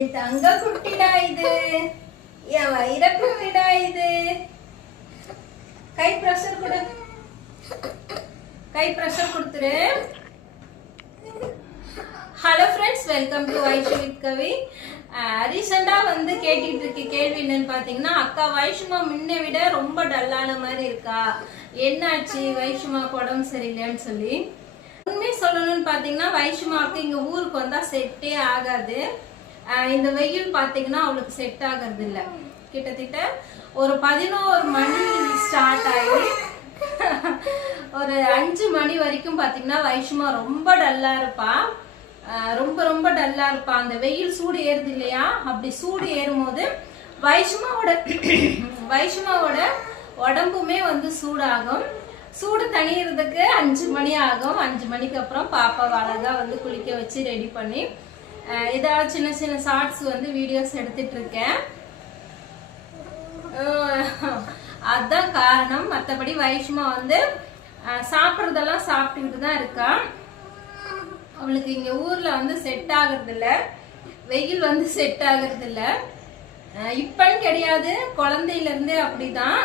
தங்க குட்டிடா இது. என் வைரப்பு விடா இது. கை பிரஷர் கொடு. கை பிரஷர் கொடுத்துரு. Hello friends welcome to Vaishu with Kavi ரீசெண்டா வந்து கேட்டுட்டு இருக்க கேள்வி என்னன்னு பார்த்தீங்கன்னா அக்கா வைஷுமா முன்ன விட ரொம்ப டல்லான மாதிரி இருக்கா? என்னாச்சு வைஷுமாக்கு உடம்பு சரியில்லைன்னு சொல்லி. உண்மை சொல்லணும்னு பாத்தீங்கன்னா வைஷுமாவுக்கு இங்க ஊருக்கு வந்தா செட்டே ஆகாது. இந்த வெயில் பாத்தீங்கன்னா அவளுக்கு செட் ஆகிறது இல்ல கிட்டத்தட்ட ஒரு பதினோரு மணி ஸ்டார்ட் ஆகி ஒரு அஞ்சு மணி வரைக்கும் பாத்தீங்கன்னா வைஷ்மா ரொம்ப டல்லா இருப்பா. ரொம்ப ரொம்ப டல்லா இருப்பா. அந்த வெயில் சூடு ஏறுது இல்லையா? அப்படி சூடு ஏறும்போது வைஷ்மாவோட வைஷ்மாவோட உடம்புமே வந்து சூடாகும். சூடு தணியறதுக்கு அஞ்சு மணி ஆகும். அஞ்சு மணிக்கு அப்புறம் பாப்பாவை அழகா வந்து குளிக்க வச்சு ரெடி பண்ணி ஏதாவது சின்ன சின்ன ஷார்ட்ஸ் வந்து வீடியோஸ் எடுத்துட்டு இருக்கேன் அதுதான் அதான் காரணம். மற்றபடி வைஷ்மா வந்து சாப்பிட்றதெல்லாம் சாப்பிட்டுக்கிட்டு தான் இருக்கா அவளுக்கு இங்கே ஊரில் வந்து செட் ஆகுறது வெயில் வந்து செட் ஆகுறது இல்ல இப்பன்னு கிடையாது. குழந்தையில அப்படி அப்படிதான்.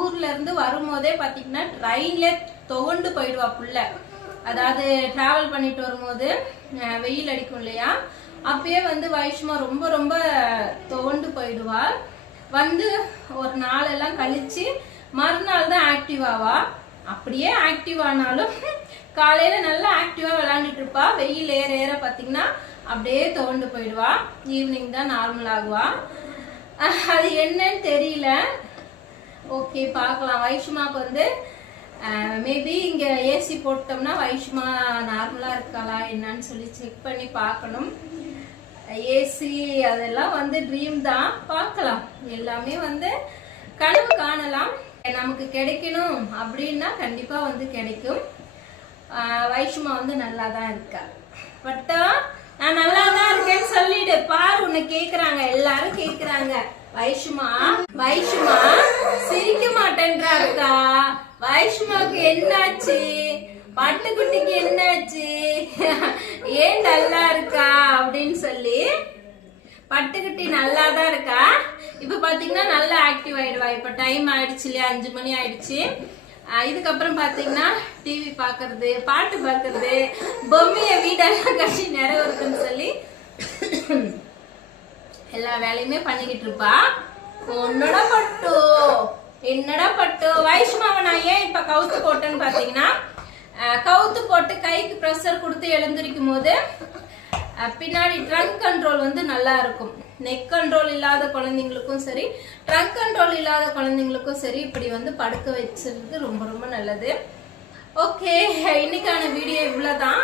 ஊர்லேருந்து வரும்போதே பார்த்தீங்கன்னா ட்ரெயினில் துவண்டு போயிடுவா புள்ள. அதாவது ட்ராவல் பண்ணிட்டு வரும்போது வெயில் அடிக்கும் இல்லையா? அப்பயே வந்து வைஷ்மா ரொம்ப ரொம்ப துவண்டு போயிடுவா வந்து ஒரு நாளெல்லாம் கழிச்சு மறுநாள் தான் ஆக்டிவ் ஆவா? அப்படியே ஆக்டிவ் ஆனாலும் காலையில நல்லா ஆக்டிவா விளையாண்டுட்டு இருப்பா. வெயில் ஏற ஏற பாத்தீங்கன்னா அப்படியே துவண்டு போயிடுவா. ஈவினிங் தான் நார்மல் ஆகுவா. அது என்னன்னு தெரியல. ஓகே பார்க்கலாம். வைஷ்மாவுக்கு வந்து மேபி இங்க ஏசி போட்டோம்னா வைஷ்மா நார்மலா இருக்காளா என்னன்னு சொல்லி செக் பண்ணி பார்க்கணும். ஏசி அதெல்லாம் வந்து ட்ரீம் தான். பார்க்கலாம். எல்லாமே வந்து கனவு காணலாம். நமக்கு கிடைக்கணும் அப்படின்னா கண்டிப்பா வந்து கிடைக்கும். ஆஹ் வைஷ்மா வந்து நல்லா தான் இருக்கா. பட்டா நான் நல்லா தான் இருக்கேன்னு சொல்லிடு. பாரு உன்னை கேக்குறாங்க. எல்லாரும் கேக்குறாங்க. வைஷ்மா வைஷ்மா சிரிக்க மாட்டேன்றாருக்கா? வைஷ்மாவுக்கு என்னாச்சு? பட்டுக்குட்டிக்கு என்னாச்சு? ஏன் நல்லா இருக்கா? பட்டுக்குட்டி நல்லா தான் இருக்கா? இப்ப பாத்தீங்கன்னா நல்லா ஆக்டிவ் ஆயிடுவா. இப்ப டைம் ஆயிடுச்சு இல்லையா? அஞ்சு மணி ஆயிடுச்சு. இதுக்கப்புறம் பாத்தீங்கன்னா டிவி பாக்குறது பாட்டு பாக்குறது பொம்மைய வீடெல்லாம் கட்டி நிறைவேறுதுன்னு சொல்லி எல்லா வேலையுமே பண்ணிக்கிட்டு இருப்பா. உன்னோட பட்டு. என்னடா பட்டு? வயசு மாவன் நான் ஏன் இப்ப கவுத்து போட்டேன்னு பாத்தீங்கன்னா கவுத்து போட்டு கைக்கு ப்ரெஷர் கொடுத்து எழுந்திருக்கும் போது பின்னாடி ட்ரங்க் கண்ட்ரோல் வந்து நல்லா இருக்கும். நெக் கண்ட்ரோல் இல்லாத குழந்தைங்களுக்கும் சரி ட்ரங்க் கண்ட்ரோல் இல்லாத குழந்தைங்களுக்கும் சரி இப்படி வந்து படுக்க வச்சிருது ரொம்ப ரொம்ப நல்லது. ஓகே இன்னைக்கான வீடியோ இவ்வளோதான்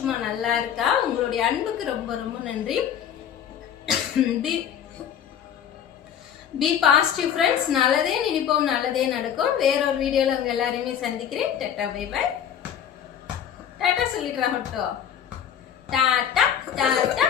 சும்மா நல்லா இருக்கா? உங்களுடைய அன்புக்கு ரொம்ப ரொம்ப நன்றி. பி பி பாசிட்டிவ் ஃப்ரெண்ட்ஸ் நல்லதே நினைப்போம் நல்லதே நடக்கும். வேறொரு வீடியோவில் உங்கள் எல்லாரையுமே சந்திக்கிறேன். டெட்டா பை பை டாட்டா சொல்லிடுறா மட்டும். 哒哒哒哒。